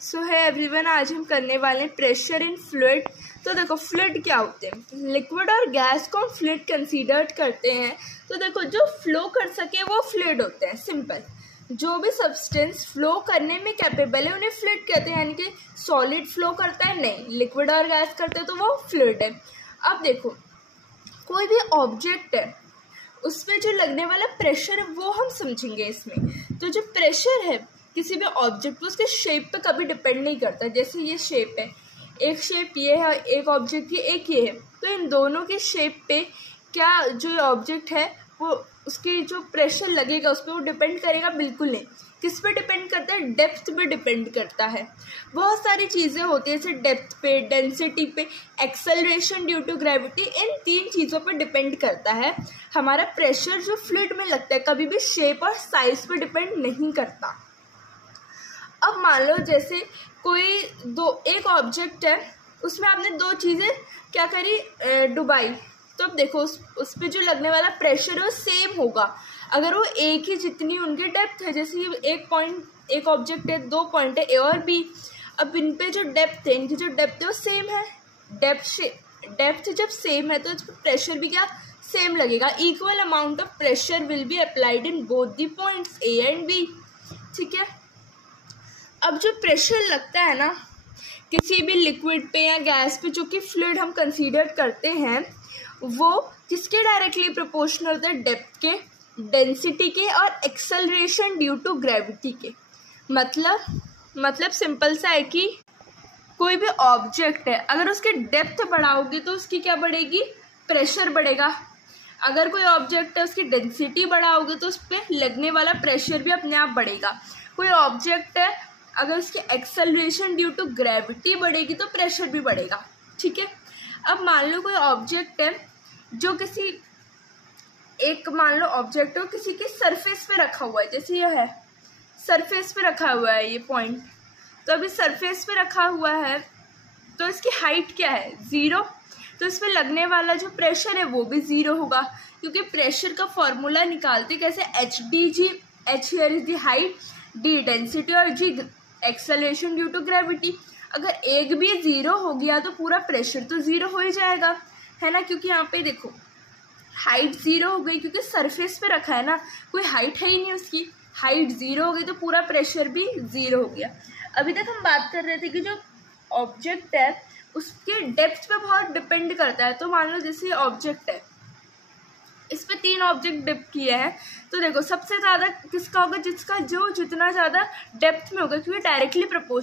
सो है एवरीवन, आज हम करने वाले हैं प्रेशर इन फ्लूइड। तो देखो फ्लूइड क्या होते हैं, लिक्विड और गैस को हम फ्लूइड कंसीडर करते हैं। तो देखो जो फ्लो कर सके वो फ्लूइड होते हैं, सिंपल। जो भी सब्सटेंस फ्लो करने में कैपेबल है उन्हें फ्लूइड कहते हैं, यानी कि सॉलिड फ्लो करता है नहीं, लिक्विड और गैस करते हैं तो वो फ्लूइड है। अब देखो कोई भी ऑब्जेक्ट है उस पर जो लगने वाला प्रेशर है वो हम समझेंगे इसमें। तो जो प्रेशर है किसी भी ऑब्जेक्ट पे उसके शेप पे कभी डिपेंड नहीं करता। जैसे ये शेप है, एक शेप ये है, एक ऑब्जेक्ट की एक ये है, तो इन दोनों के शेप पे क्या जो ऑब्जेक्ट है वो उसकी जो प्रेशर लगेगा उस पर वो डिपेंड करेगा? बिल्कुल नहीं। किस पे डिपेंड करता है? डेप्थ पे डिपेंड करता है। बहुत सारी चीज़ें होती है जैसे डेप्थ पे, डेंसिटी पे, एक्सेलरेशन ड्यू टू ग्रेविटी, इन 3 चीज़ों पे डिपेंड करता है हमारा प्रेशर जो फ्लूइड में लगता है। कभी भी शेप और साइज पे डिपेंड नहीं करता। अब मान लो जैसे एक ऑब्जेक्ट है, उसमें आपने 2 चीज़ें क्या करी, डुबाई, तो अब देखो उस पर जो लगने वाला प्रेशर है वो सेम होगा अगर वो एक ही जितनी उनकी डेप्थ है। जैसे एक ऑब्जेक्ट है, 2 पॉइंट है ए और बी। अब इन पे जो डेप्थ है, इनकी जो डेप्थ है वो सेम है। डेप्थ जब सेम है तो इस पर प्रेशर भी क्या सेम लगेगा। Equal amount of pressure will be applied in both the points A and B. ठीक है। अब जो प्रेशर लगता है ना किसी भी लिक्विड पे या गैस पे, जो कि फ्लूइड हम कंसीडर करते हैं, वो किसके डायरेक्टली प्रोपोर्शनल होता है? डेप्थ के, डेंसिटी के और एक्सेलरेशन ड्यू टू ग्रेविटी के। मतलब सिंपल सा है कि कोई भी ऑब्जेक्ट है अगर उसकी डेप्थ बढ़ाओगे तो उसकी क्या बढ़ेगी? प्रेशर बढ़ेगा। अगर कोई ऑब्जेक्ट है उसकी डेंसिटी बढ़ाओगे तो उस पर लगने वाला प्रेशर भी अपने आप बढ़ेगा। कोई ऑब्जेक्ट है अगर उसकी एक्सेलरेशन ड्यू टू ग्रेविटी बढ़ेगी तो प्रेशर भी बढ़ेगा। ठीक है। अब मान लो कोई ऑब्जेक्ट है जो मान लो ऑब्जेक्ट हो किसी के सरफेस पे रखा हुआ है, जैसे ये है, सरफेस पे रखा हुआ है ये पॉइंट। तो अभी सरफेस पे रखा हुआ है तो इसकी हाइट क्या है? 0। तो इस पर लगने वाला जो प्रेशर है वो भी 0 होगा, क्योंकि प्रेशर का फॉर्मूला निकालते कैसे? HdG, H here is the height, D density और G acceleration due to gravity. अगर एक भी 0 हो गया तो पूरा प्रेशर तो 0 हो ही जाएगा, है ना। क्योंकि यहाँ पे देखो हाइट 0 हो गई क्योंकि सरफेस पे रखा है ना, कोई हाइट है ही नहीं, उसकी हाइट 0 हो गई तो पूरा प्रेशर भी 0 हो गया। अभी तक हम बात कर रहे थे कि जो ऑब्जेक्ट है उसके डेप्थ पे बहुत डिपेंड करता है। तो मान लो जैसे ऑब्जेक्ट है, इस पे 3 ऑब्जेक्ट डिप किए हैं, तो देखो सबसे ज़्यादा किसका होगा? जितना ज़्यादा डेप्थ में होगा, क्योंकि डायरेक्टली प्रोपोर्शनल